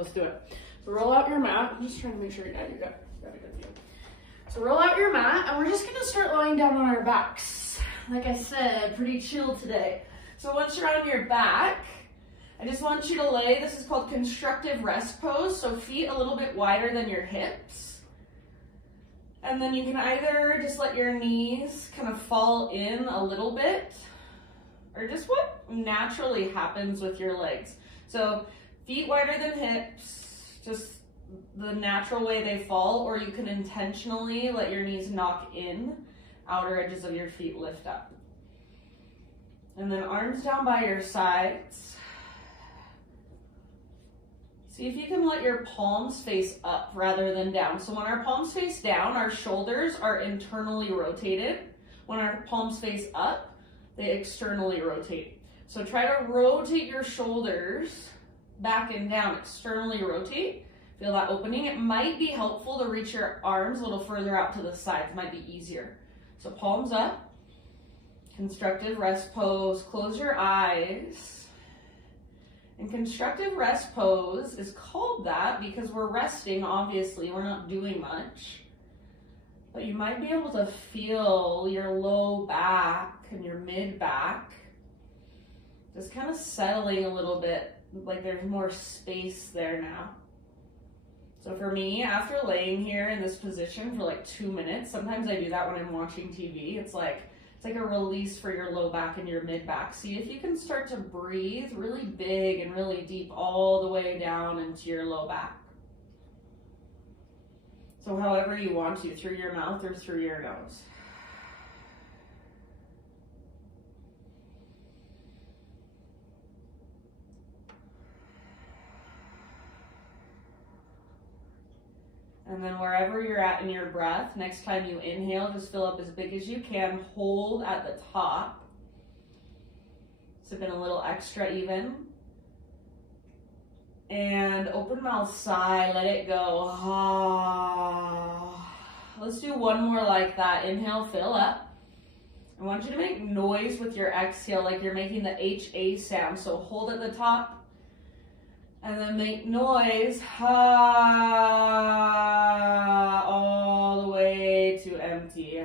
Let's do it. So roll out your mat. I'm just trying to make sure you got a good view. So roll out your mat, and we're just gonna start lying down on our backs. Like I said, pretty chill today. So once you're on your back, I just want you to lay, this is called constructive rest pose, so feet a little bit wider than your hips. And then you can either just let your knees kind of fall in a little bit, or just what naturally happens with your legs. So feet wider than hips, just the natural way they fall, or you can intentionally let your knees knock in, outer edges of your feet lift up. And then arms down by your sides. See if you can let your palms face up rather than down. So when our palms face down, our shoulders are internally rotated. When our palms face up, they externally rotate. So try to rotate your shoulders back and down, externally rotate. Feel that opening. It might be helpful to reach your arms a little further out to the sides. Might be easier. So palms up, constructive rest pose. Close your eyes. And constructive rest pose is called that because we're resting, obviously. We're not doing much. But you might be able to feel your low back and your mid back just kind of settling a little bit, like there's more space there now. So for me, after laying here in this position for like 2 minutes, sometimes I do that when I'm watching TV. It's like a release for your low back and your mid back. See if you can start to breathe really big and really deep all the way down into your low back. So however you want to, through your mouth or through your nose. And then wherever you're at in your breath, next time you inhale, just fill up as big as you can. Hold at the top. Sip in a little extra even. And open mouth sigh, let it go. Let's do one more like that. Inhale, fill up. I want you to make noise with your exhale like you're making the HA sound. So hold at the top. And then make noise, all the way to empty.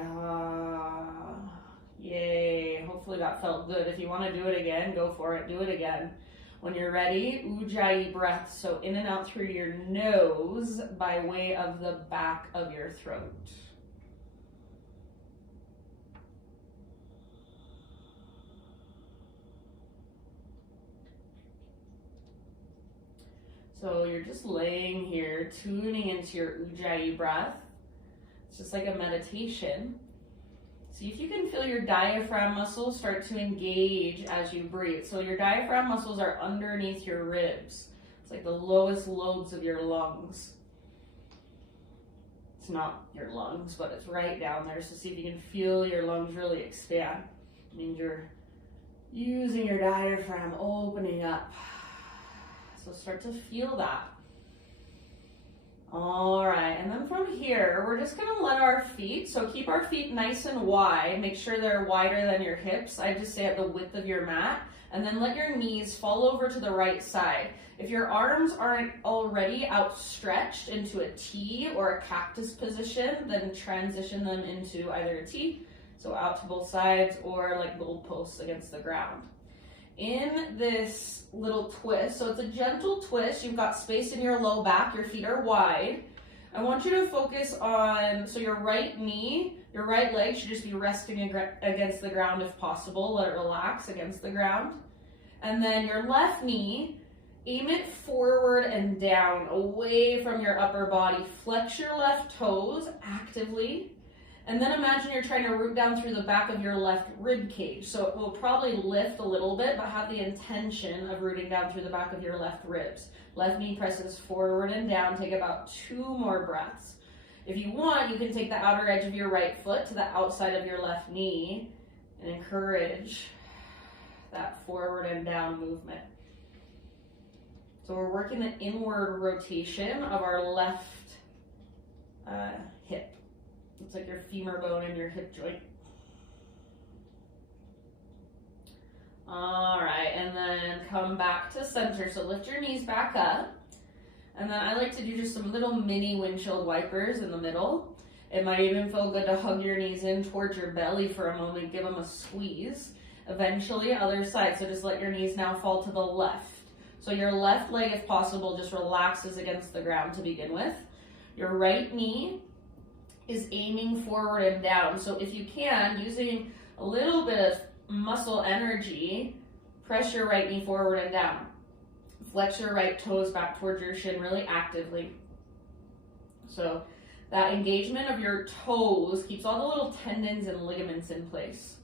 Yay. Hopefully that felt good. If you want to do it again, go for it. Do it again. When you're ready, Ujjayi breath. So in and out through your nose by way of the back of your throat. So you're just laying here, tuning into your Ujjayi breath. It's just like a meditation. See if you can feel your diaphragm muscles start to engage as you breathe. So your diaphragm muscles are underneath your ribs. It's like the lowest lobes of your lungs. It's not your lungs, but it's right down there. So see if you can feel your lungs really expand. It means you're using your diaphragm, opening up. So start to feel that. All right, and then from here, we're just gonna let our feet, so keep our feet nice and wide, make sure they're wider than your hips. I just say at the width of your mat, and then let your knees fall over to the right side. If your arms aren't already outstretched into a T or a cactus position, then transition them into either a T, so out to both sides, or like goal posts against the ground. In this little twist, so it's a gentle twist, you've got space in your low back, your feet are wide. I want you to focus on, so your right knee, your right leg should just be resting against the ground if possible. Let it relax against the ground. And then your left knee, aim it forward and down, away from your upper body. Flex your left toes actively. And then imagine you're trying to root down through the back of your left rib cage. So it will probably lift a little bit, but have the intention of rooting down through the back of your left ribs. Left knee presses forward and down. Take about 2 more breaths. If you want, you can take the outer edge of your right foot to the outside of your left knee and encourage that forward and down movement. So we're working the inward rotation of our left hip. It's like your femur bone and your hip joint. All right, and then come back to center. So lift your knees back up. And then I like to do just some little mini windshield wipers in the middle. It might even feel good to hug your knees in towards your belly for a moment, give them a squeeze. Eventually, other side, so just let your knees now fall to the left. So your left leg, if possible, just relaxes against the ground to begin with. Your right knee is aiming forward and down. So if you can, using a little bit of muscle energy, press your right knee forward and down. Flex your right toes back towards your shin really actively. So that engagement of your toes keeps all the little tendons and ligaments in place.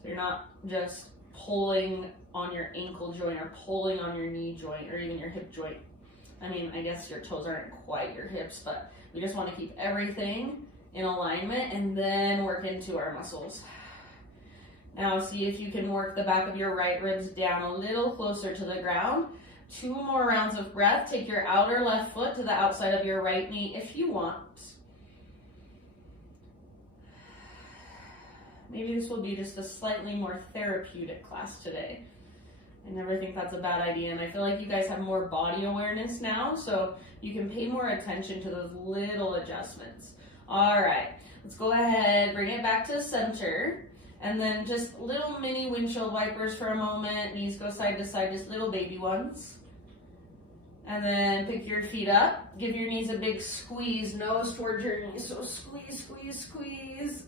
So you're not just pulling on your ankle joint or pulling on your knee joint or even your hip joint. I mean, I guess your toes aren't quite your hips, but we just want to keep everything in alignment and then work into our muscles. Now see if you can work the back of your right ribs down a little closer to the ground. 2 more rounds of breath. Take your outer left foot to the outside of your right knee if you want. Maybe this will be just a slightly more therapeutic class today. I never think that's a bad idea, and I feel like you guys have more body awareness now, so you can pay more attention to those little adjustments. All right, let's go ahead, bring it back to center, and then just little mini windshield wipers for a moment. Knees go side to side, just little baby ones. And then pick your feet up. Give your knees a big squeeze, nose towards your knees. So squeeze, squeeze, squeeze.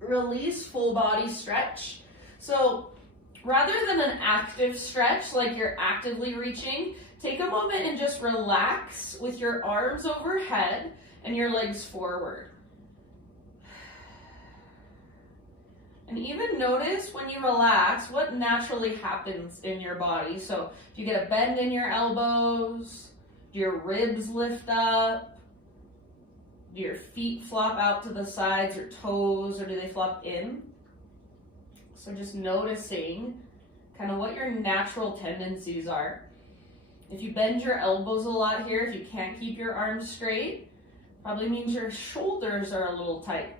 Release, full body stretch. So rather than an active stretch, like you're actively reaching, take a moment and just relax with your arms overhead and your legs forward. And even notice when you relax what naturally happens in your body. So if you get a bend in your elbows, do your ribs lift up? Do your feet flop out to the sides, your toes, or do they flop in? So just noticing kind of what your natural tendencies are. If you bend your elbows a lot here, if you can't keep your arms straight, probably means your shoulders are a little tight.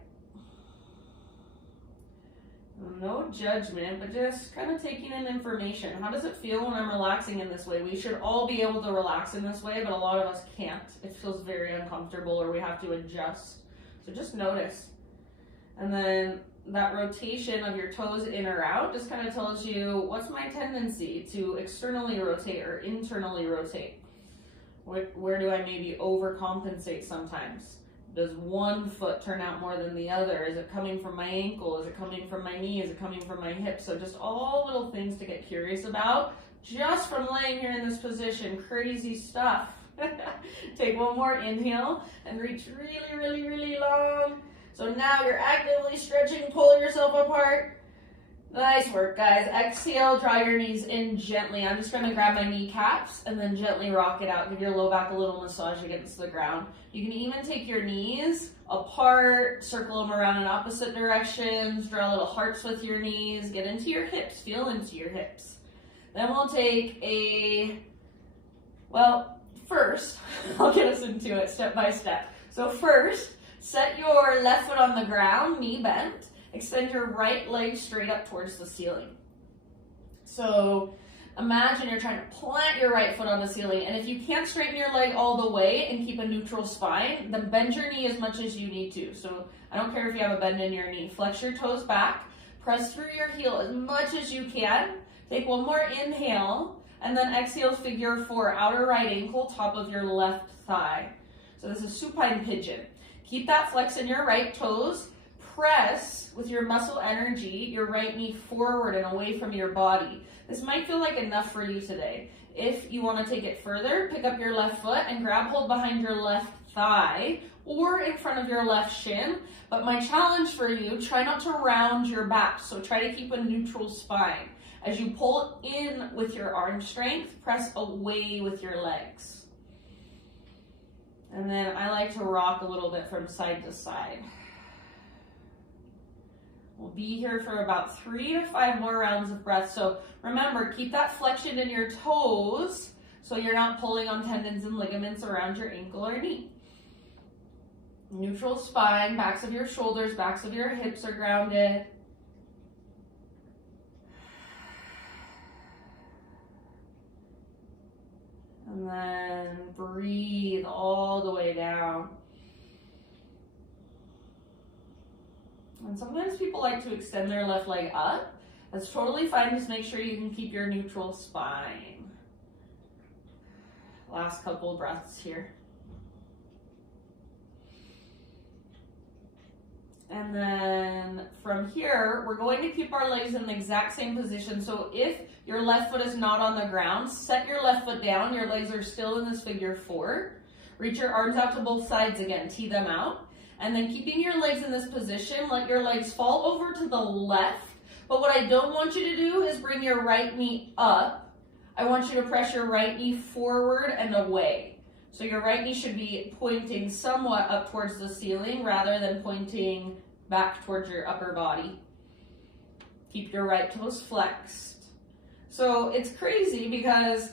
No judgment, but just kind of taking in information. How does it feel when I'm relaxing in this way? We should all be able to relax in this way, but a lot of us can't. It feels very uncomfortable or we have to adjust. So just notice. And then that rotation of your toes in or out just kind of tells you what's my tendency to externally rotate or internally rotate. Where do I maybe overcompensate sometimes? Does one foot turn out more than the other? Is it coming from my ankle? Is it coming from my knee? Is it coming from my hip? So just all little things to get curious about just from laying here in this position. Crazy stuff. Take one more inhale and reach really, really, really long. So now you're actively stretching, pull yourself apart. Nice work, guys. Exhale, draw your knees in gently. I'm just going to grab my kneecaps and then gently rock it out. Give your low back a little massage against the ground. You can even take your knees apart, circle them around in opposite directions, draw little hearts with your knees, get into your hips, feel into your hips. Then we'll take first, I'll get us into it step by step. So first, set your left foot on the ground, knee bent. Extend your right leg straight up towards the ceiling. So imagine you're trying to plant your right foot on the ceiling, and if you can't straighten your leg all the way and keep a neutral spine, then bend your knee as much as you need to. So I don't care if you have a bend in your knee. Flex your toes back, press through your heel as much as you can. Take one more inhale, and then exhale, figure 4, outer right ankle, top of your left thigh. So this is supine pigeon. Keep that flex in your right toes. Press with your muscle energy your right knee forward and away from your body. This might feel like enough for you today. If you want to take it further, pick up your left foot and grab hold behind your left thigh or in front of your left shin. But my challenge for you, try not to round your back. So try to keep a neutral spine. As you pull in with your arm strength, press away with your legs. And then I like to rock a little bit from side to side. We'll be here for about 3 to 5 more rounds of breath. So remember, keep that flexion in your toes so you're not pulling on tendons and ligaments around your ankle or knee. Neutral spine, backs of your shoulders, backs of your hips are grounded. And then breathe all the way down. And sometimes people like to extend their left leg up. That's totally fine. Just make sure you can keep your neutral spine. Last couple breaths here. And then from here, we're going to keep our legs in the exact same position. So if your left foot is not on the ground, set your left foot down. Your legs are still in this figure 4. Reach your arms out to both sides again. Tee them out. And then keeping your legs in this position, let your legs fall over to the left. But what I don't want you to do is bring your right knee up. I want you to press your right knee forward and away. So your right knee should be pointing somewhat up towards the ceiling rather than pointing back towards your upper body. Keep your right toes flexed. So it's crazy because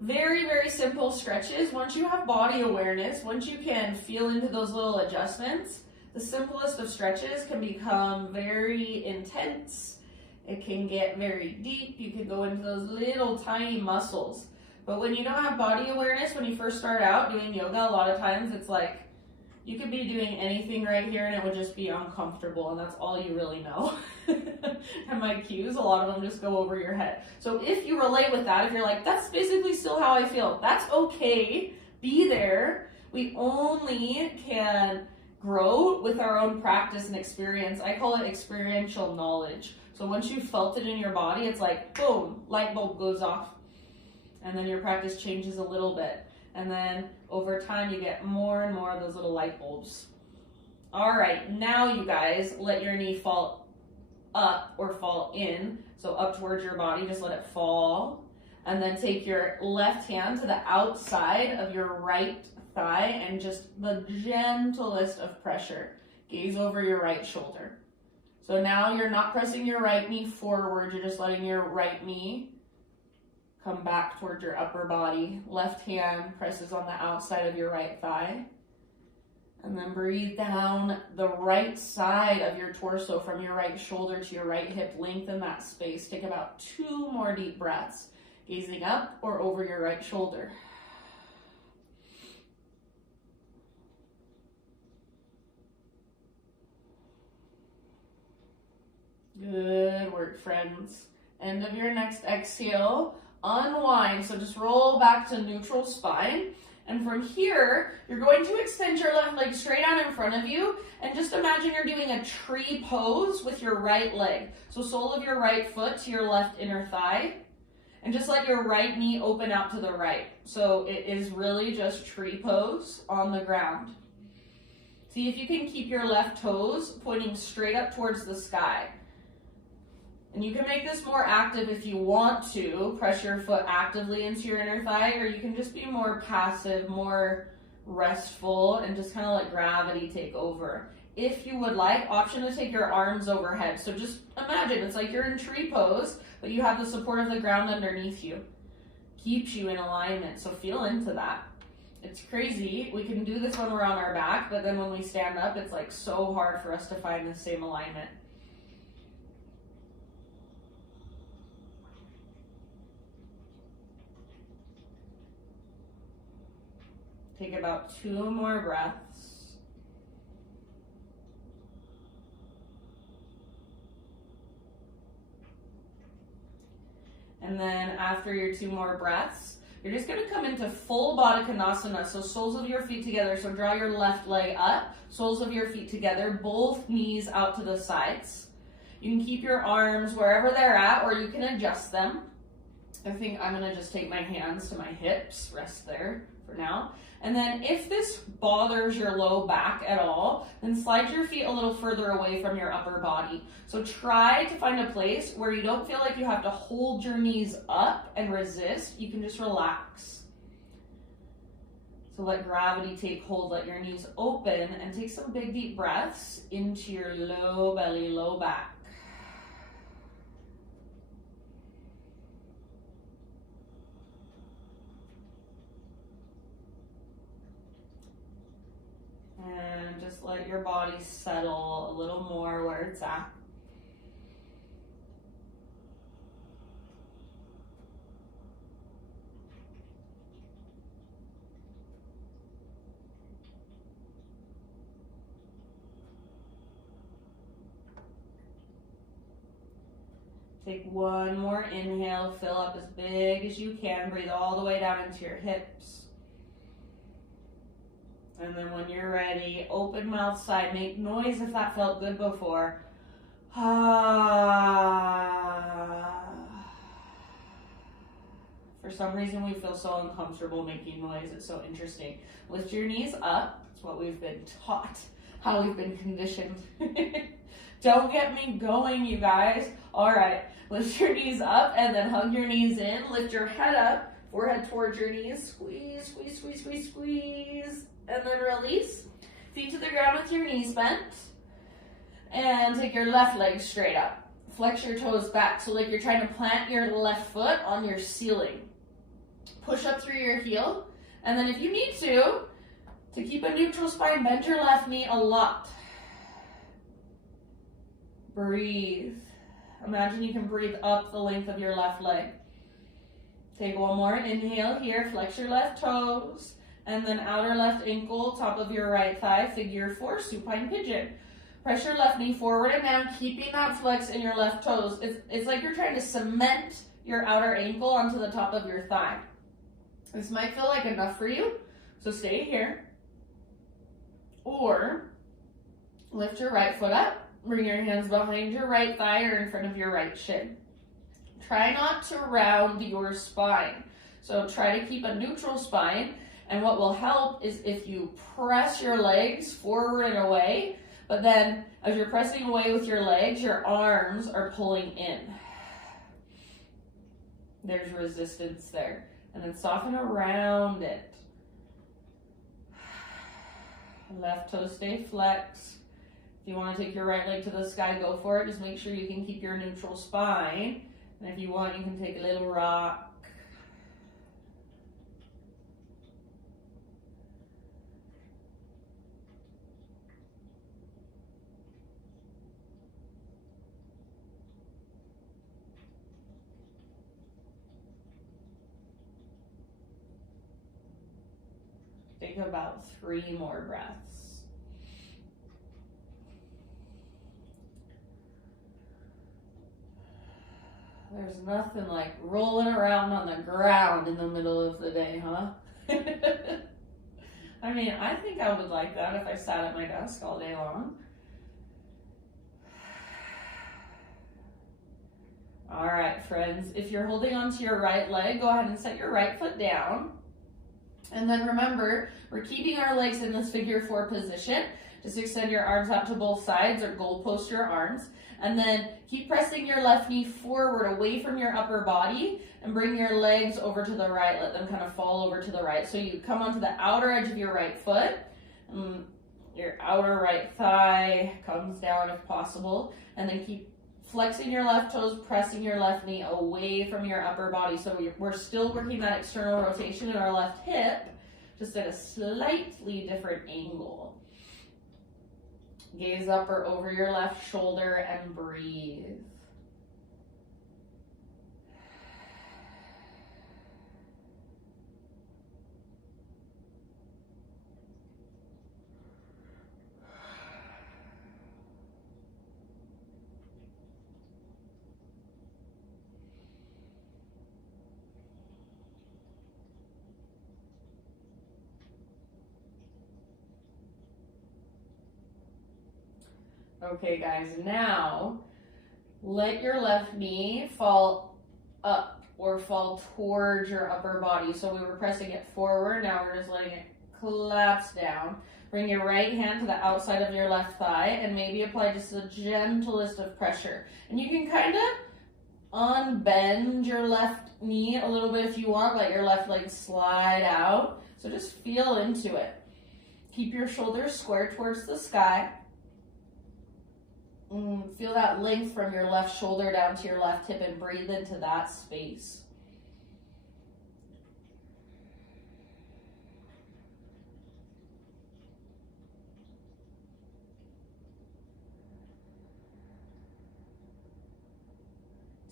very, very simple stretches. Once you have body awareness, once you can feel into those little adjustments, the simplest of stretches can become very intense. It can get very deep. You can go into those little tiny muscles. But when you don't have body awareness, when you first start out doing yoga, a lot of times it's like you could be doing anything right here and it would just be uncomfortable, and that's all you really know. And my cues, a lot of them just go over your head. So if you relate with that, if you're like, that's basically still how I feel, that's okay. Be there. We only can grow with our own practice and experience. I call it experiential knowledge. So once you've felt it in your body, it's like, boom, light bulb goes off. And then your practice changes a little bit. And then over time, you get more and more of those little light bulbs. All right, now you guys, let your knee fall up or fall in. So up towards your body, just let it fall. And then take your left hand to the outside of your right thigh and just the gentlest of pressure. Gaze over your right shoulder. So now you're not pressing your right knee forward, you're just letting your right knee come back towards your upper body. Left hand presses on the outside of your right thigh. And then breathe down the right side of your torso from your right shoulder to your right hip. Lengthen that space. Take about 2 more deep breaths, gazing up or over your right shoulder. Good work, friends. End of your next exhale. Unwind, so just roll back to neutral spine. And from here, you're going to extend your left leg straight out in front of you. And just imagine you're doing a tree pose with your right leg. So sole of your right foot to your left inner thigh. And just let your right knee open out to the right. So it is really just tree pose on the ground. See if you can keep your left toes pointing straight up towards the sky. And you can make this more active if you want to. Press your foot actively into your inner thigh, or you can just be more passive, more restful, and just kind of let gravity take over. If you would like, option to take your arms overhead. So just imagine it's like you're in tree pose, but you have the support of the ground underneath you. Keeps you in alignment, so feel into that. It's crazy. We can do this when we're on our back, but then when we stand up, it's like so hard for us to find the same alignment. Take about 2 more breaths. And then after your 2 more breaths, you're just going to come into full Baddha Konasana. So soles of your feet together. So draw your left leg up, soles of your feet together, both knees out to the sides. You can keep your arms wherever they're at, or you can adjust them. I think I'm going to just take my hands to my hips, rest there for now. And then if this bothers your low back at all, then slide your feet a little further away from your upper body. So try to find a place where you don't feel like you have to hold your knees up and resist. You can just relax. So let gravity take hold, let your knees open, and take some big deep breaths into your low belly, low back. And just let your body settle a little more where it's at. Take one more inhale, fill up as big as you can, breathe all the way down into your hips. And then when you're ready, open mouth side, make noise if that felt good before. For some reason we feel so uncomfortable making noise, it's so interesting. Lift your knees up, it's what we've been taught, how we've been conditioned. Don't get me going, you guys. All right, lift your knees up and then hug your knees in, lift your head up, forehead towards your knees, squeeze, squeeze, squeeze, squeeze, squeeze, and then release. Feet to the ground with your knees bent. And take your left leg straight up. Flex your toes back, so like you're trying to plant your left foot on your ceiling. Push up through your heel. And then if you need to keep a neutral spine, bend your left knee a lot. Breathe. Imagine you can breathe up the length of your left leg. Take one more inhale here, flex your left toes, and then outer left ankle, top of your right thigh, figure 4, supine pigeon. Press your left knee forward and down, keeping that flex in your left toes. It's like you're trying to cement your outer ankle onto the top of your thigh. This might feel like enough for you, so stay here. Or lift your right foot up, bring your hands behind your right thigh or in front of your right shin. Try not to round your spine. So try to keep a neutral spine, and what will help is if you press your legs forward and away, but then as you're pressing away with your legs, your arms are pulling in. There's resistance there. And then soften around it. Left toe stay flexed. If you want to take your right leg to the sky, go for it. Just make sure you can keep your neutral spine. And if you want, you can take a little rock. Take about 3 more breaths. There's nothing like rolling around on the ground in the middle of the day, huh? I mean, I think I would like that if I sat at my desk all day long. All right, friends, if you're holding onto your right leg, go ahead and set your right foot down. And then remember, we're keeping our legs in this figure 4 position. Just extend your arms out to both sides or goalpost your arms. And then keep pressing your left knee forward away from your upper body and bring your legs over to the right. Let them kind of fall over to the right. So you come onto the outer edge of your right foot. Your outer right thigh comes down if possible. And then keep flexing your left toes, pressing your left knee away from your upper body. So we're still working that external rotation in our left hip, just at a slightly different angle. Gaze up or over your left shoulder and breathe. Okay, guys, now let your left knee fall up or fall towards your upper body. So we were pressing it forward, now we're just letting it collapse down. Bring your right hand to the outside of your left thigh and maybe apply just the gentlest of pressure. And you can kind of unbend your left knee a little bit if you want, let your left leg slide out. So just feel into it. Keep your shoulders square towards the sky. Feel that length from your left shoulder down to your left hip and breathe into that space.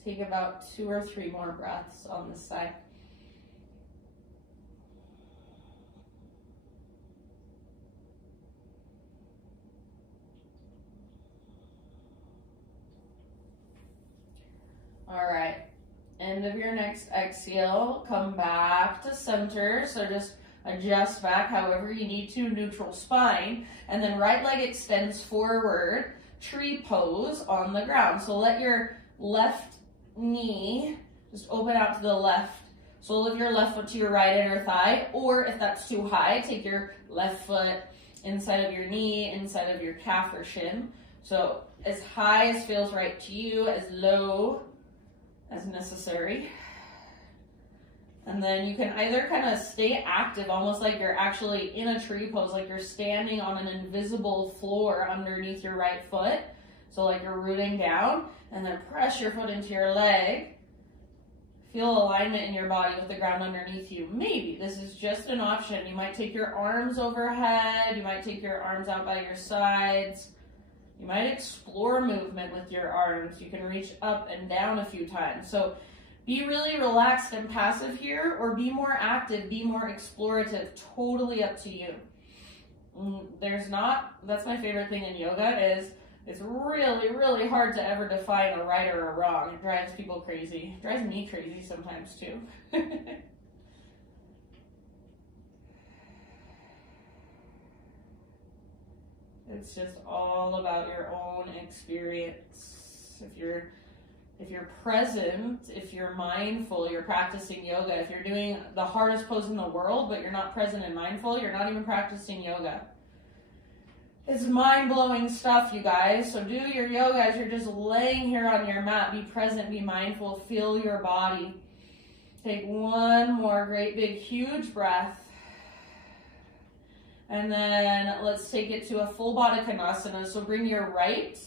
Take about 2 or 3 more breaths on this side. End of your next exhale, come back to center. So just adjust back however you need to, neutral spine. And then right leg extends forward, tree pose on the ground. So let your left knee just open out to the left. Sole of your left foot to your right inner thigh. Or if that's too high, take your left foot inside of your knee, inside of your calf or shin. So as high as feels right to you, as low as necessary. And then you can either kind of stay active, almost like you're actually in a tree pose, like you're standing on an invisible floor underneath your right foot. So like you're rooting down, and then press your foot into your leg. Feel alignment in your body with the ground underneath you. Maybe this is just an option. You might take your arms overhead. You might take your arms out by your sides. You might explore movement with your arms. You can reach up and down a few times. So be really relaxed and passive here, or be more active, be more explorative. Totally up to you. That's my favorite thing in yoga is it's really, really hard to ever define a right or a wrong. It drives people crazy. It drives me crazy sometimes too. It's just all about your own experience. If you're present, if you're mindful, you're practicing yoga. If you're doing the hardest pose in the world, but you're not present and mindful, you're not even practicing yoga. It's mind-blowing stuff, you guys. So do your yoga as you're just laying here on your mat. Be present, be mindful, feel your body. Take one more great big huge breath. And then let's take it to a full Baddha Konasana. So bring your right,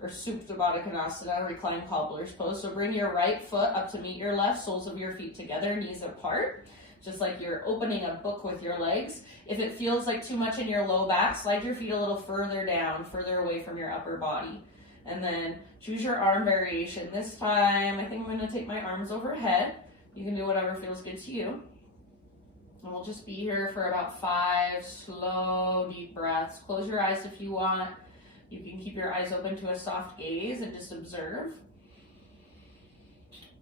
or Supta Baddha Konasana, reclined cobbler's pose. So bring your right foot up to meet your left, soles of your feet together, knees apart. Just like you're opening a book with your legs. If it feels like too much in your low back, slide your feet a little further down, further away from your upper body. And then choose your arm variation. This time, I think I'm gonna take my arms overhead. You can do whatever feels good to you. And we'll just be here for about 5 slow, deep breaths. Close your eyes if you want. You can keep your eyes open to a soft gaze and just observe.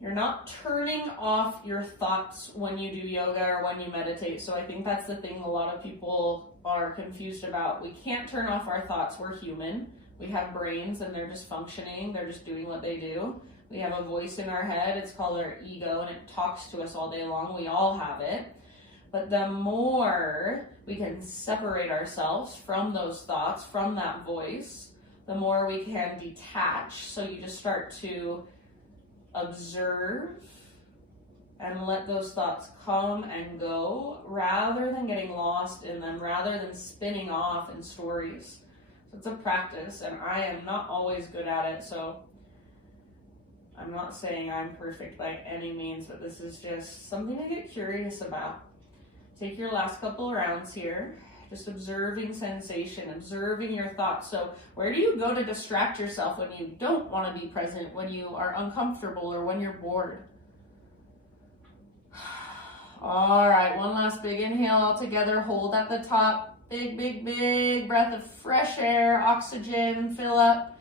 You're not turning off your thoughts when you do yoga or when you meditate. So I think that's the thing a lot of people are confused about. We can't turn off our thoughts. We're human. We have brains and they're just functioning. They're just doing what they do. We have a voice in our head. It's called our ego, and it talks to us all day long. We all have it. But the more we can separate ourselves from those thoughts, from that voice, the more we can detach. So you just start to observe and let those thoughts come and go rather than getting lost in them, rather than spinning off in stories. So it's a practice, and I am not always good at it. So I'm not saying I'm perfect by any means, but this is just something to get curious about. Take your last couple rounds here, just observing sensation, observing your thoughts. So where do you go to distract yourself when you don't want to be present, when you are uncomfortable, or when you're bored? All right, one last big inhale all together. Hold at the top. Big, big, big breath of fresh air, oxygen, fill up.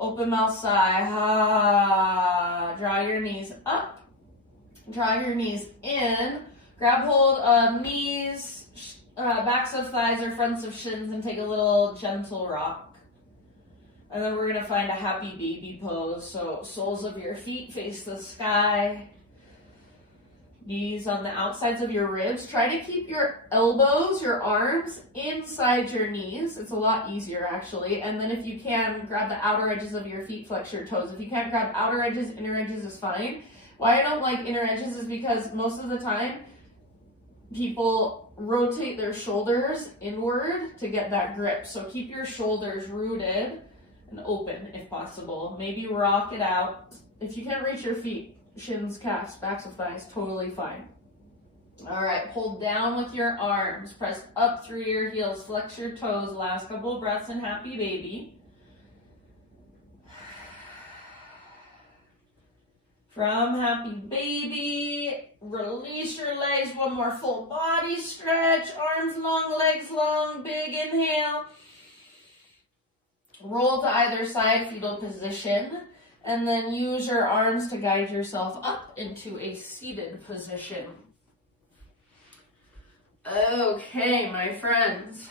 Open mouth sigh. Draw your knees up. Draw your knees in. Grab hold of knees, backs of thighs or fronts of shins, and take a little gentle rock. And then we're going to find a happy baby pose. So soles of your feet face the sky. Knees on the outsides of your ribs. Try to keep your elbows, your arms inside your knees. It's a lot easier actually. And then if you can, grab the outer edges of your feet, flex your toes. If you can't grab outer edges, inner edges is fine. Why I don't like inner edges is because most of the time, people rotate their shoulders inward to get that grip. So keep your shoulders rooted and open if possible. Maybe rock it out. If you can't reach your feet, shins, calves, backs of thighs, totally fine. All right, pull down with your arms. Press up through your heels. Flex your toes. Last couple breaths in happy baby. From happy baby, release your legs. One more full body stretch. Arms long, legs long. Big inhale. Roll to either side, fetal position. And then use your arms to guide yourself up into a seated position. Okay, my friends.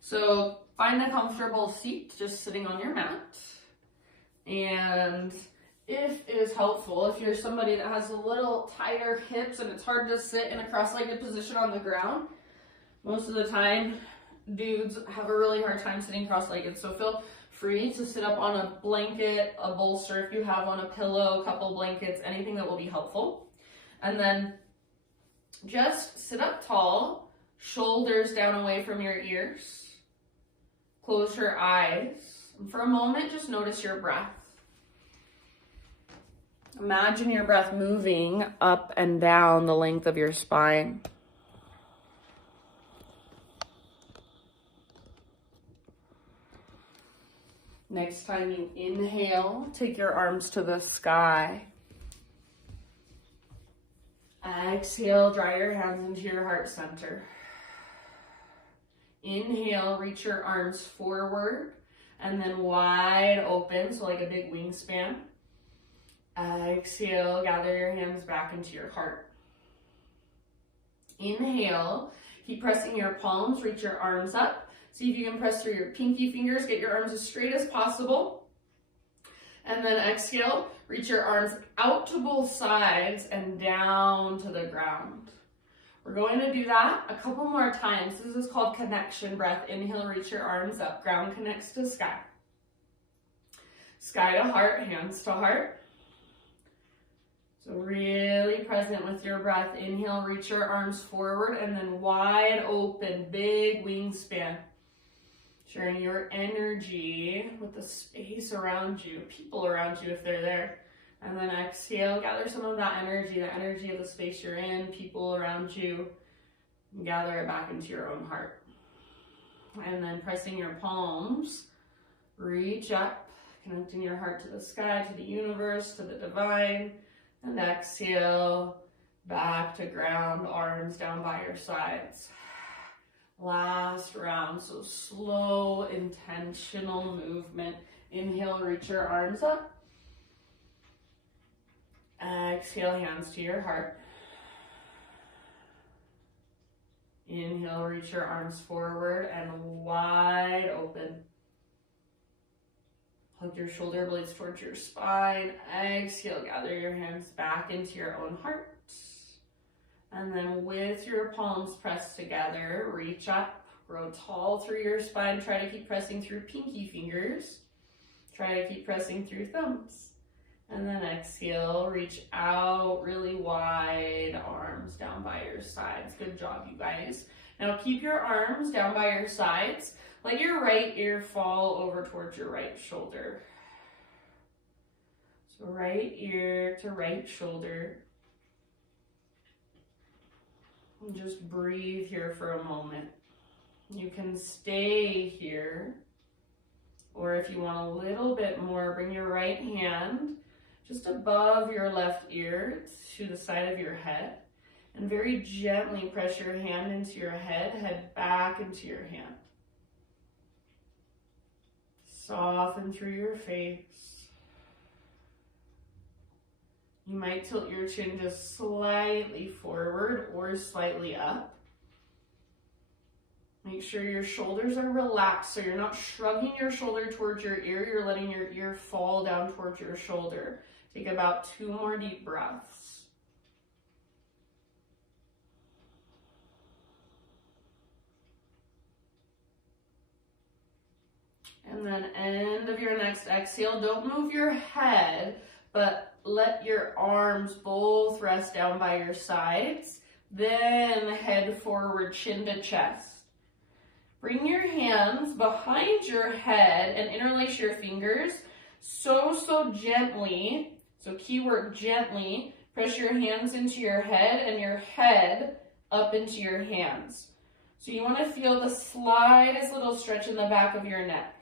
So find a comfortable seat, just sitting on your mat. And if it is helpful, if you're somebody that has a little tighter hips and it's hard to sit in a cross-legged position on the ground, most of the time, dudes have a really hard time sitting cross-legged. So feel free to sit up on a blanket, a bolster if you have one, a pillow, a couple blankets, anything that will be helpful. And then just sit up tall, shoulders down away from your ears. Close your eyes. And for a moment, just notice your breath. Imagine your breath moving up and down the length of your spine. Next time you inhale, take your arms to the sky. Exhale, draw your hands into your heart center. Inhale, reach your arms forward and then wide open, so like a big wingspan. Exhale, gather your hands back into your heart. Inhale, keep pressing your palms, reach your arms up. See if you can press through your pinky fingers, get your arms as straight as possible. And then exhale, reach your arms out to both sides and down to the ground. We're going to do that a couple more times. This is called connection breath. Inhale, reach your arms up. Ground connects to sky. Sky to heart, hands to heart. So really present with your breath. Inhale, reach your arms forward and then wide open, big wingspan. Sharing your energy with the space around you, people around you if they're there. And then exhale, gather some of that energy, the energy of the space you're in, people around you, and gather it back into your own heart. And then pressing your palms, reach up, connecting your heart to the sky, to the universe, to the divine. And exhale, back to ground, arms down by your sides. Last round, so slow, intentional movement. Inhale, reach your arms up. Exhale, hands to your heart. Inhale, reach your arms forward and wide open. Hug your shoulder blades towards your spine. Exhale, gather your hands back into your own heart. And then with your palms pressed together, reach up, grow tall through your spine. Try to keep pressing through pinky fingers. Try to keep pressing through thumbs. And then exhale, reach out really wide, arms down by your sides. Good job, you guys. Now keep your arms down by your sides. Let your right ear fall over towards your right shoulder. So right ear to right shoulder. And just breathe here for a moment. You can stay here, or if you want a little bit more, bring your right hand just above your left ear to the side of your head, and very gently press your hand into your head back into your hand. Soften through your face. You might tilt your chin just slightly forward or slightly up. Make sure your shoulders are relaxed, so you're not shrugging your shoulder towards your ear, you're letting your ear fall down towards your shoulder. Take about 2 more deep breaths. And then end of your next exhale, don't move your head, but let your arms both rest down by your sides. Then head forward, chin to chest. Bring your hands behind your head and interlace your fingers so gently. So keyword gently. Press your hands into your head and your head up into your hands. So you want to feel the slightest little stretch in the back of your neck.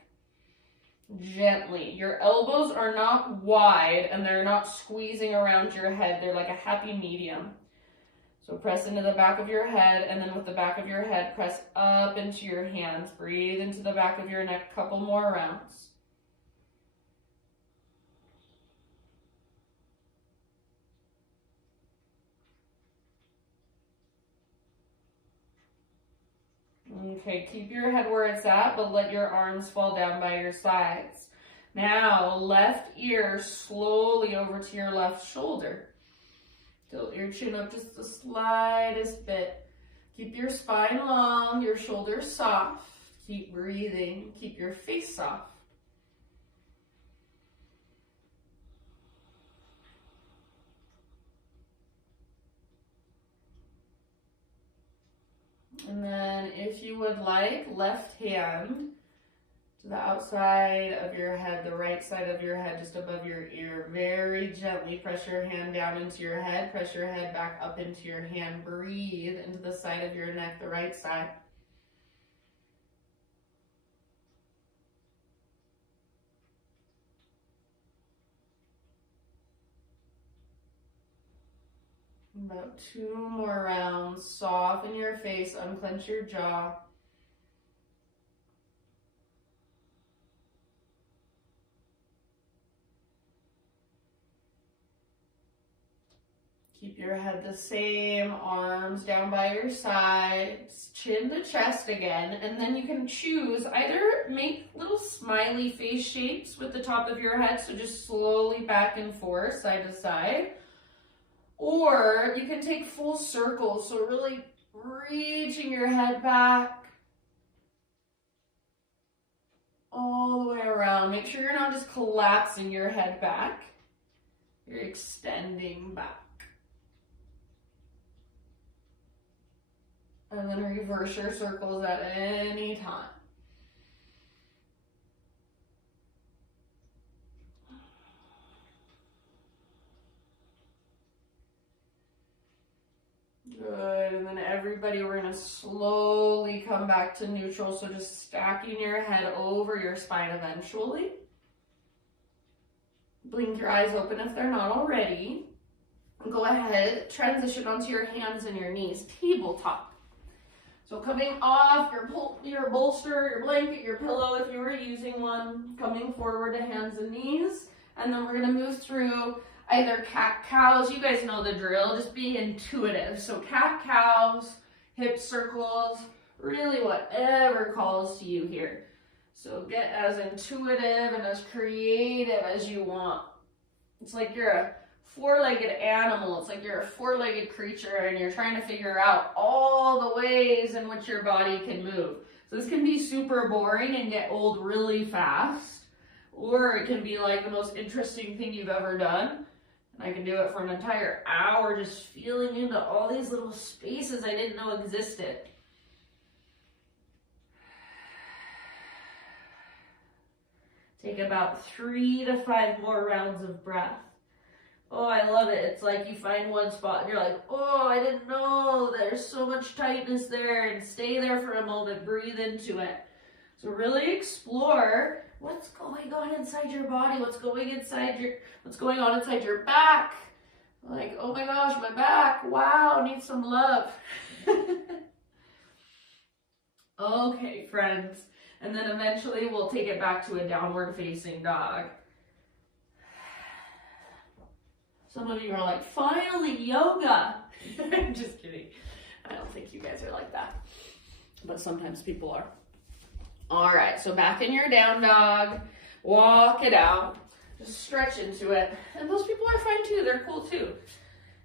Gently. Your elbows are not wide and they're not squeezing around your head. They're like a happy medium. So press into the back of your head, and then with the back of your head, press up into your hands. Breathe into the back of your neck, couple more rounds. Okay, keep your head where it's at, but let your arms fall down by your sides. Now, left ear slowly over to your left shoulder. Tilt your chin up just the slightest bit. Keep your spine long, your shoulders soft. Keep breathing. Keep your face soft. And then if you would like, left hand to the outside of your head, the right side of your head, just above your ear. Very gently press your hand down into your head. Press your head back up into your hand. Breathe into the side of your neck, the right side. About 2 more rounds. Soften your face, unclench your jaw. Keep your head the same, arms down by your sides, chin to chest again, and then you can choose either make little smiley face shapes with the top of your head, so just slowly back and forth, side to side, or you can take full circles, so really reaching your head back all the way around. Make sure you're not just collapsing your head back, you're extending back. And then reverse your circles at any time. Good, and then everybody, we're gonna slowly come back to neutral, so just stacking your head over your spine eventually. Blink your eyes open if they're not already. Go ahead, transition onto your hands and your knees, tabletop. So coming off your bolster, your blanket, your pillow if you were using one, coming forward to hands and knees, and then we're gonna move through either cat-cows. You guys know the drill, just be intuitive. So cat-cows, hip circles, really whatever calls to you here. So get as intuitive and as creative as you want. It's like you're a 4-legged animal. It's like you're a 4-legged creature and you're trying to figure out all the ways in which your body can move. So this can be super boring and get old really fast, or it can be like the most interesting thing you've ever done. And I can do it for an entire hour, just feeling into all these little spaces I didn't know existed. Take about 3 to 5 more rounds of breath. Oh, I love it. It's like you find one spot and you're like, oh, I didn't know there's so much tightness there, and stay there for a moment, breathe into it. So really explore what's going on inside your body, what's going on inside your back. Like, oh my gosh, my back, wow, needs some love. Okay, friends. And then eventually we'll take it back to a downward facing dog. Some of you are like, finally, yoga. I'm just kidding. I don't think you guys are like that. But sometimes people are. All right, so back in your down dog. Walk it out. Just stretch into it. And those people are fine too. They're cool too.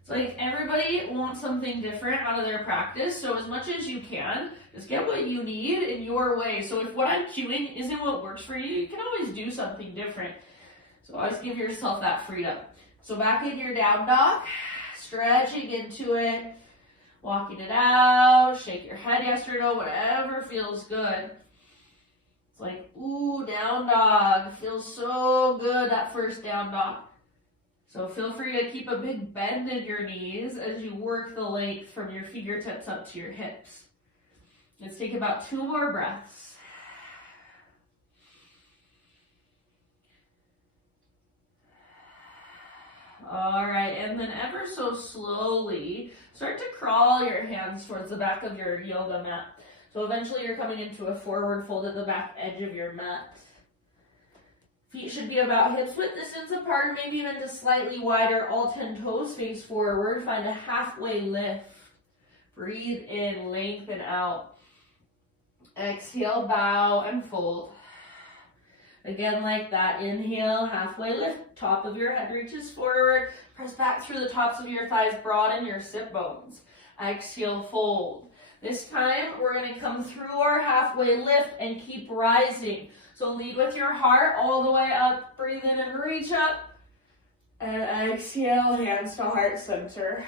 It's like everybody wants something different out of their practice. So as much as you can, just get what you need in your way. So if what I'm cueing isn't what works for you, you can always do something different. So always give yourself that freedom. So back in your down dog, stretching into it, walking it out, shake your head yes or no, whatever feels good. It's like, ooh, down dog, feels so good, that first down dog. So feel free to keep a big bend in your knees as you work the length from your fingertips up to your hips. Let's take about 2 more breaths. All right, and then ever so slowly, start to crawl your hands towards the back of your yoga mat. So eventually you're coming into a forward fold at the back edge of your mat. Feet should be about hips width distance apart, maybe even just slightly wider. All 10 toes face forward. Find a halfway lift. Breathe in, lengthen out. Exhale, bow and fold. Again, like that. Inhale, halfway lift. Top of your head reaches forward. Press back through the tops of your thighs. Broaden your sit bones. Exhale, fold. This time, we're going to come through our halfway lift and keep rising. So lead with your heart all the way up. Breathe in and reach up. And exhale, hands to heart center.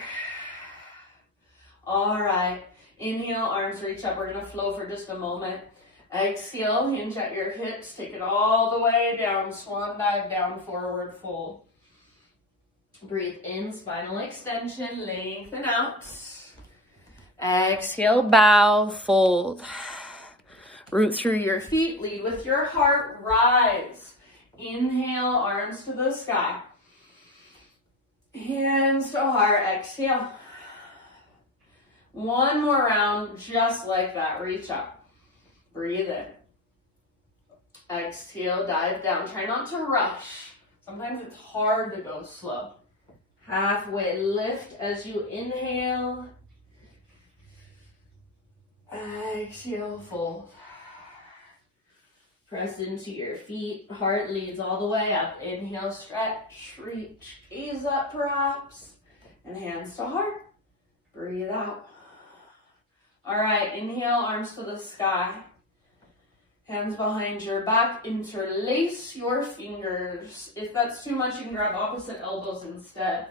All right. Inhale, arms reach up. We're going to flow for just a moment. Exhale, hinge at your hips. Take it all the way down. Swan dive down, forward fold. Breathe in, spinal extension. Lengthen out. Exhale, bow, fold. Root through your feet. Lead with your heart. Rise. Inhale, arms to the sky. Hands to heart. Exhale. One more round, just like that. Reach up. Breathe in. Exhale, dive down. Try not to rush. Sometimes it's hard to go slow. Halfway lift as you inhale. Exhale, fold. Press into your feet. Heart leads all the way up. Inhale, stretch, reach, gaze up perhaps. And hands to heart. Breathe out. All right, inhale, arms to the sky. Hands behind your back. Interlace your fingers. If that's too much, you can grab opposite elbows instead.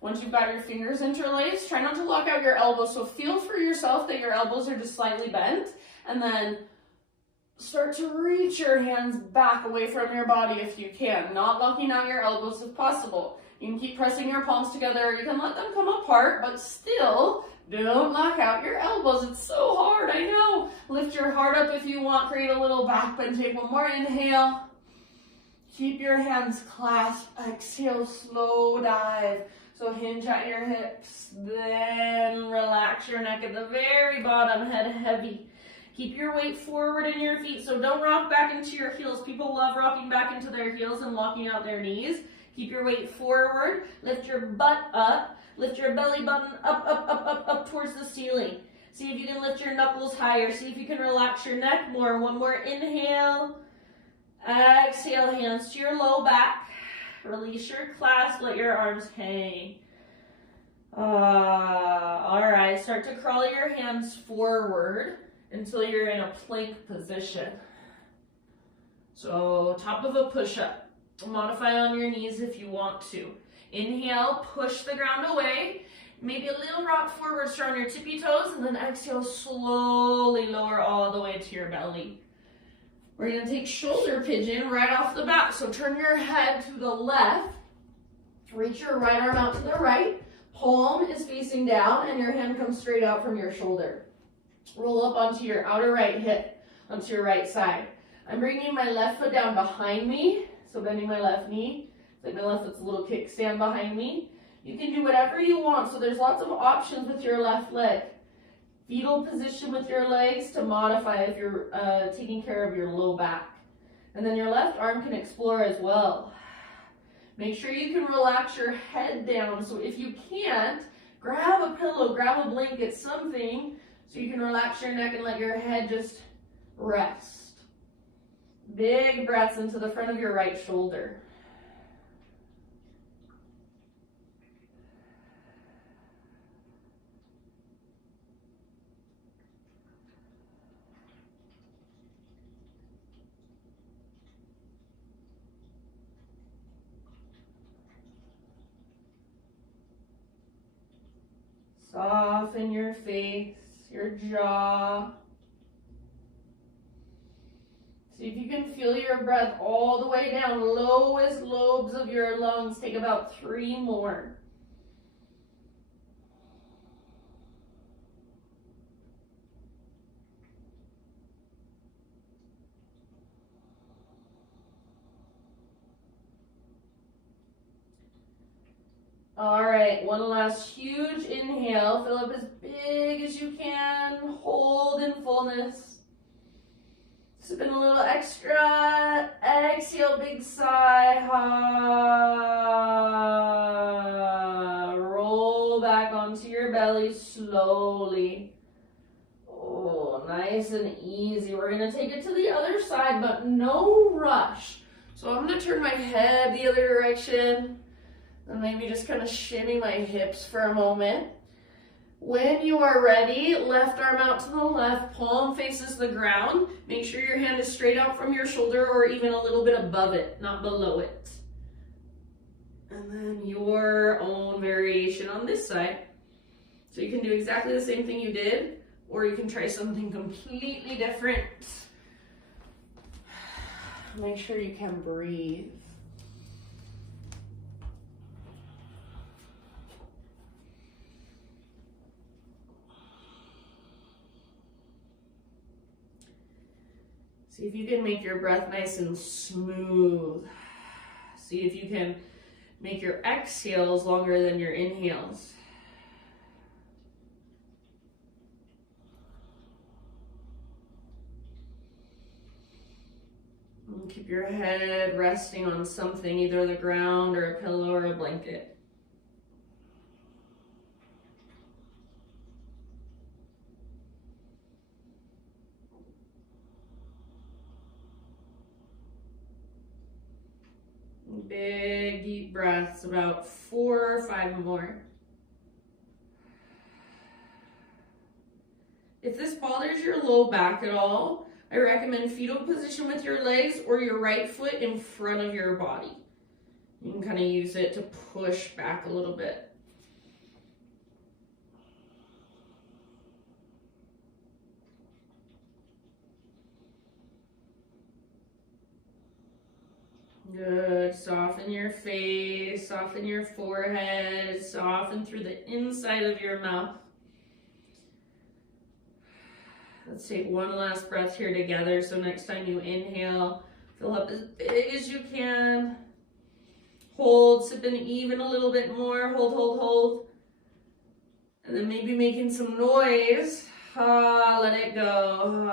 Once you've got your fingers interlaced, try not to lock out your elbows. So feel for yourself that your elbows are just slightly bent. And then start to reach your hands back away from your body if you can. Not locking out your elbows if possible. You can keep pressing your palms together. You can let them come apart, but still don't lock out your elbows. It's so hard, I know. Lift your heart up if you want. Create a little back bend. Take one more inhale. Keep your hands clasped. Exhale, slow dive. So hinge at your hips. Then relax your neck at the very bottom. Head heavy. Keep your weight forward in your feet. So don't rock back into your heels. People love rocking back into their heels and locking out their knees. Keep your weight forward. Lift your butt up. Lift your belly button up, up, up, up, up towards the ceiling. See if you can lift your knuckles higher. See if you can relax your neck more. One more inhale. Exhale, hands to your low back. Release your clasp. Let your arms hang. All right, start to crawl your hands forward until you're in a plank position. So top of a push-up. Modify on your knees if you want to. Inhale, push the ground away. Maybe a little rock forward, strong your tippy toes, and then exhale, slowly lower all the way to your belly. We're going to take shoulder pigeon right off the bat. So turn your head to the left. Reach your right arm out to the right. Palm is facing down, and your hand comes straight out from your shoulder. Roll up onto your outer right hip, onto your right side. I'm bringing my left foot down behind me, so bending my left knee. Like my left foot's a little kickstand behind me. You can do whatever you want, so there's lots of options with your left leg. Fetal position with your legs to modify if you're taking care of your low back. And then your left arm can explore as well. Make sure you can relax your head down. So if you can't, grab a pillow, grab a blanket, something, so you can relax your neck and let your head just rest. Big breaths into the front of your right shoulder. Soften your face, your jaw. See if you can feel your breath all the way down, lowest lobes of your lungs. Take about 3 more. All right, one last huge inhale. Fill up as big as you can. Hold in fullness. Sip in a little extra. Exhale, big sigh. Roll back onto your belly slowly. Oh, nice and easy. We're gonna take it to the other side, but no rush. So I'm gonna turn my head the other direction and maybe just kind of shimmy my hips for a moment. When you are ready, left arm out to the left, palm faces the ground. Make sure your hand is straight out from your shoulder or even a little bit above it, not below it. And then your own variation on this side. So you can do exactly the same thing you did, or you can try something completely different. Make sure you can breathe. See if you can make your breath nice and smooth. See if you can make your exhales longer than your inhales. And keep your head resting on something, either the ground or a pillow or a blanket. Big deep breaths, about 4 or 5 more. If this bothers your low back at all, I recommend fetal position with your legs or your right foot in front of your body. You can kind of use it to push back a little bit. Good. Soften your face, soften your forehead, soften through the inside of your mouth. Let's take one last breath here together. So next time you inhale, fill up as big as you can. Hold, sip in even a little bit more. Hold, hold, hold. And then maybe making some noise. Let it go.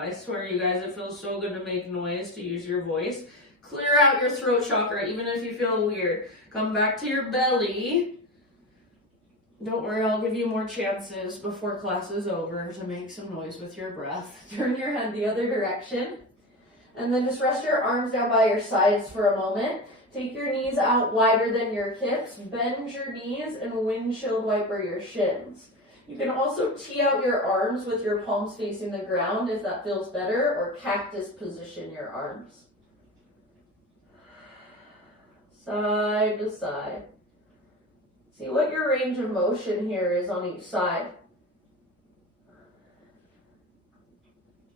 I swear, you guys, it feels so good to make noise, to use your voice. Clear out your throat chakra, even if you feel weird. Come back to your belly. Don't worry, I'll give you more chances before class is over to make some noise with your breath. Turn your head the other direction. And then just rest your arms down by your sides for a moment. Take your knees out wider than your hips. Bend your knees and windshield wiper your shins. You can also tee out your arms with your palms facing the ground if that feels better, or cactus position your arms. Side to side. See what your range of motion here is on each side.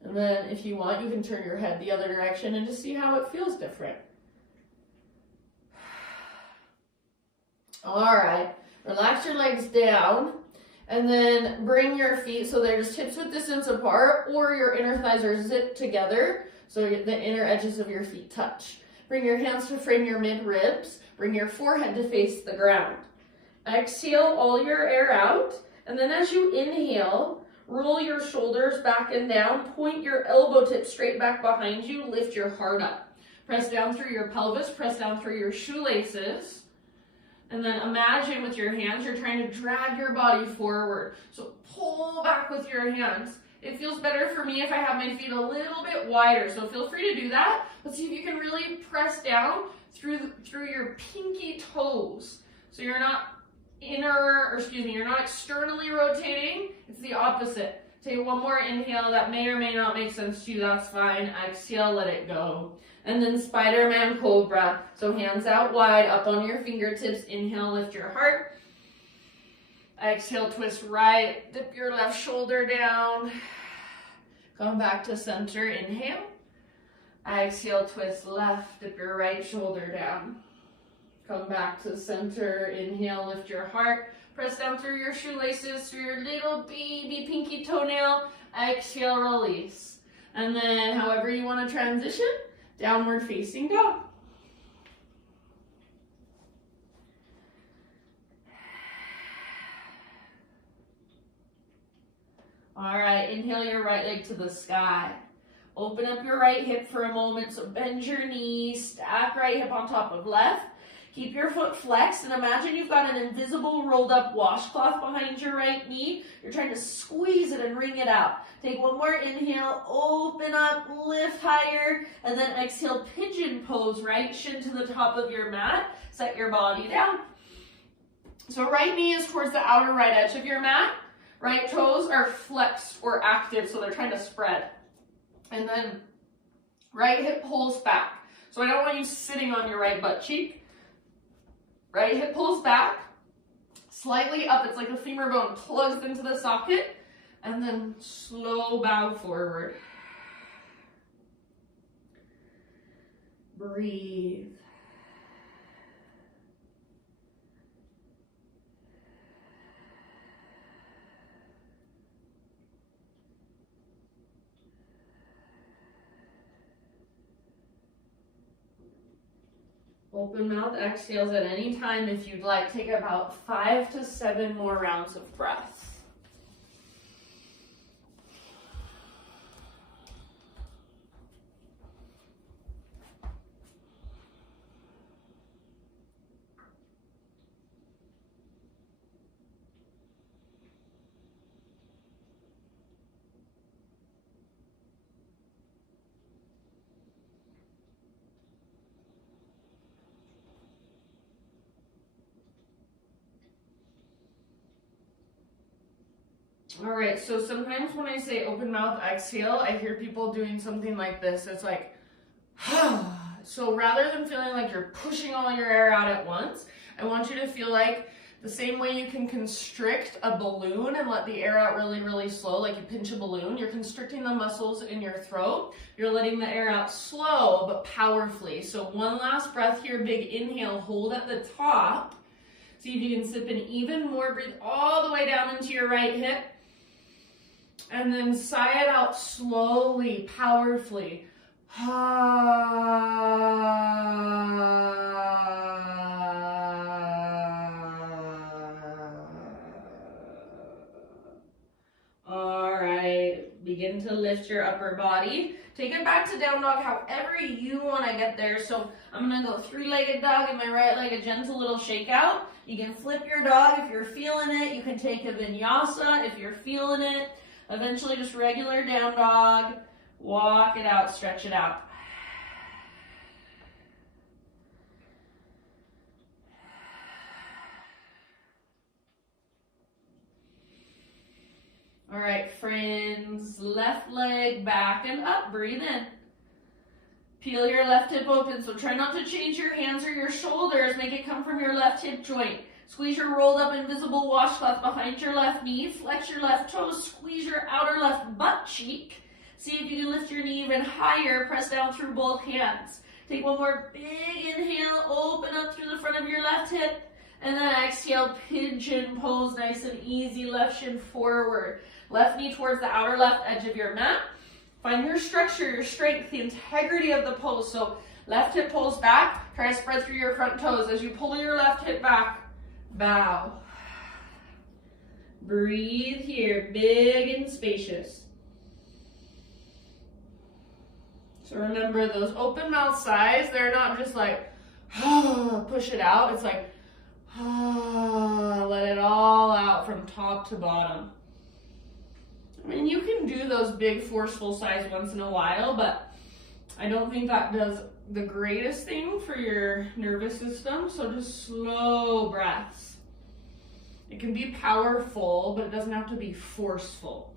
And then if you want, you can turn your head the other direction and just see how it feels different. All right, relax your legs down. And then bring your feet so they're just hips-width distance apart, or your inner thighs are zipped together so the inner edges of your feet touch. Bring your hands to frame your mid-ribs. Bring your forehead to face the ground. Exhale all your air out. And then as you inhale, roll your shoulders back and down. Point your elbow tips straight back behind you. Lift your heart up. Press down through your pelvis. Press down through your shoelaces. And then imagine with your hands, you're trying to drag your body forward. So pull back with your hands. It feels better for me if I have my feet a little bit wider. So feel free to do that. But see if you can really press down through your pinky toes. So you're not you're not externally rotating. It's the opposite. Take one more inhale. That may or may not make sense to you. That's fine. Exhale, let it go. And then Spider-Man Cobra. So hands out wide, up on your fingertips. Inhale, lift your heart. Exhale, twist right. Dip your left shoulder down. Come back to center. Inhale. Exhale, twist left. Dip your right shoulder down. Come back to center. Inhale, lift your heart. Press down through your shoelaces, through your little baby pinky toenail. Exhale, release. And then however you want to transition, downward facing dog. All right, inhale your right leg to the sky. Open up your right hip for a moment, so bend your knees, stack right hip on top of left. Keep your foot flexed and imagine you've got an invisible rolled up washcloth behind your right knee. You're trying to squeeze it and wring it out. Take one more inhale, open up, lift higher, and then exhale, pigeon pose, right shin to the top of your mat. Set your body down. So right knee is towards the outer right edge of your mat. Right toes are flexed or active, so they're trying to spread. And then right hip pulls back. So I don't want you sitting on your right butt cheek. Right hip pulls back, slightly up. It's like the femur bone plugs into the socket, and then slow bow forward. Breathe. Open mouth exhales at any time if you'd like. Take about 5 to 7 more rounds of breath. All right, so sometimes when I say open mouth exhale, I hear people doing something like this. It's like, so rather than feeling like you're pushing all your air out at once, I want you to feel like the same way you can constrict a balloon and let the air out really, really slow, like you pinch a balloon, you're constricting the muscles in your throat. You're letting the air out slow, but powerfully. So one last breath here, big inhale, hold at the top. See if you can sip in even more, breathe all the way down into your right hip. And then sigh it out slowly, powerfully. All right, begin to lift your upper body. Take it back to down dog however you want to get there. So I'm going to go 3-legged dog and my right leg, a gentle little shake out. You can flip your dog if you're feeling it. You can take a vinyasa if you're feeling it. Eventually just regular down dog, walk it out, stretch it out. All right, friends, left leg back and up, breathe in. Peel your left hip open, so try not to change your hands or your shoulders, make it come from your left hip joint. Squeeze your rolled up invisible washcloth behind your left knee. Flex your left toes. Squeeze your outer left butt cheek. See if you can lift your knee even higher. Press down through both hands. Take one more big inhale. Open up through the front of your left hip. And then exhale, pigeon pose. Nice and easy. Left shin forward. Left knee towards the outer left edge of your mat. Find your structure, your strength, the integrity of the pose. So left hip pulls back. Try to spread through your front toes. As you pull your left hip back, bow. Breathe here, big and spacious. So remember those open mouth sighs, they're not just like, push it out. It's like, let it all out from top to bottom. I mean, you can do those big forceful sighs once in a while, but I don't think that does the greatest thing for your nervous system. So just slow breaths. It can be powerful, but it doesn't have to be forceful.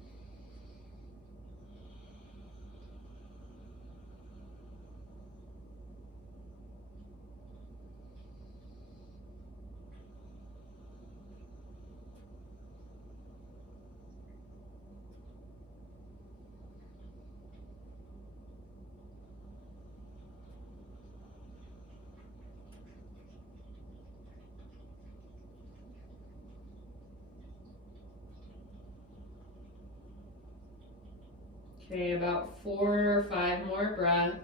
Okay, about 4 or 5 more breaths.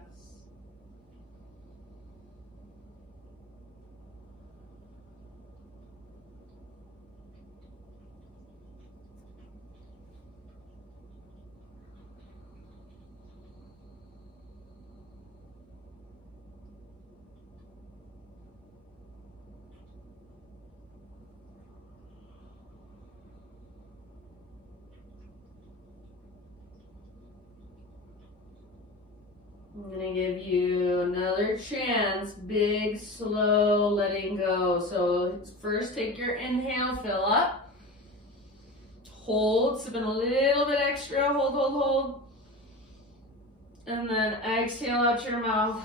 I'm gonna give you another chance. Big, slow letting go. So first take your inhale, fill up. Hold, sip in a little bit extra, hold, hold, hold. And then exhale out your mouth.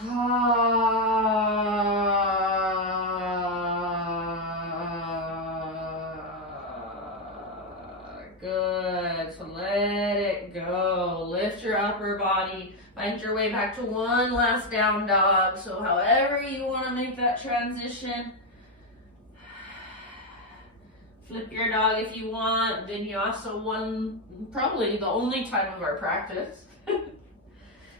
Good, so let it go. Lift your upper body. Find your way back to one last down dog. So however you want to make that transition. Flip your dog if you want. Vinyasa one, probably the only time of our practice.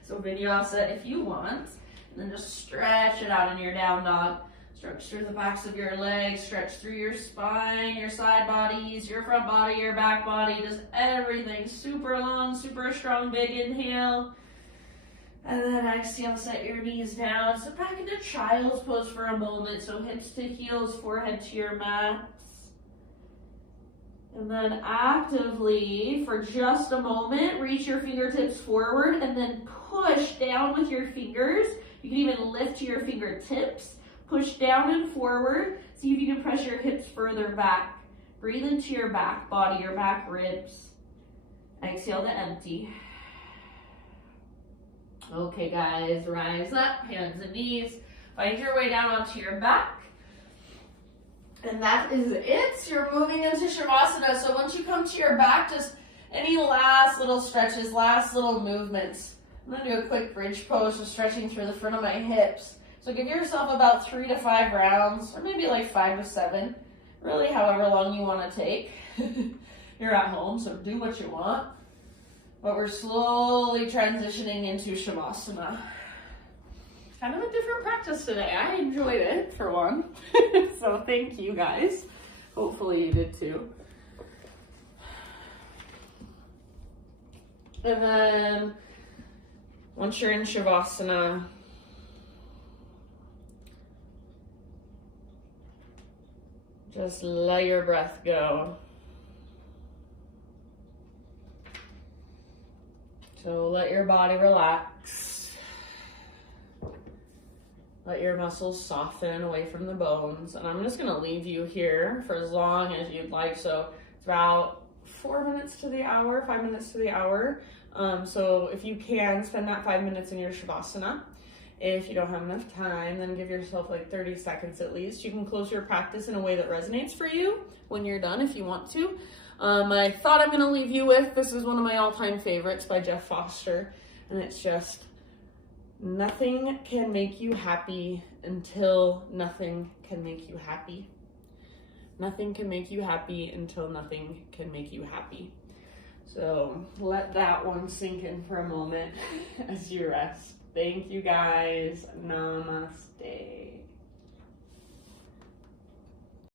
So vinyasa if you want. And then just stretch it out in your down dog. Stretch through the backs of your legs, stretch through your spine, your side bodies, your front body, your back body, just everything super long, super strong, big inhale. And then exhale, set your knees down. Sit back into child's pose for a moment. So hips to heels, forehead to your mats. And then actively, for just a moment, reach your fingertips forward and then push down with your fingers. You can even lift to your fingertips. Push down and forward. See if you can press your hips further back. Breathe into your back body, your back ribs. Exhale to empty. Okay, guys, rise up, hands and knees. Find your way down onto your back. And that is it. You're moving into Shavasana. So once you come to your back, just any last little stretches, last little movements. I'm going to do a quick bridge pose, just stretching through the front of my hips. So give yourself about 3 to 5 rounds, or maybe like 5 to 7, really however long you want to take. You're at home, so do what you want. But we're slowly transitioning into Shavasana. Kind of a different practice today. I enjoyed it, for one. So thank you guys. Hopefully you did too. And then once you're in Shavasana, just let your breath go. So let your body relax. Let your muscles soften away from the bones. And I'm just gonna leave you here for as long as you'd like. So it's about 4 minutes to the hour, 5 minutes to the hour. So if you can, spend that 5 minutes in your Shavasana. If you don't have enough time, then give yourself like 30 seconds at least. You can close your practice in a way that resonates for you when you're done if you want to. I thought I'm gonna leave you with, this is one of my all-time favorites by Jeff Foster, and it's just, nothing can make you happy until nothing can make you happy. Nothing can make you happy until nothing can make you happy. So let that one sink in for a moment as you rest. Thank you guys. Namaste.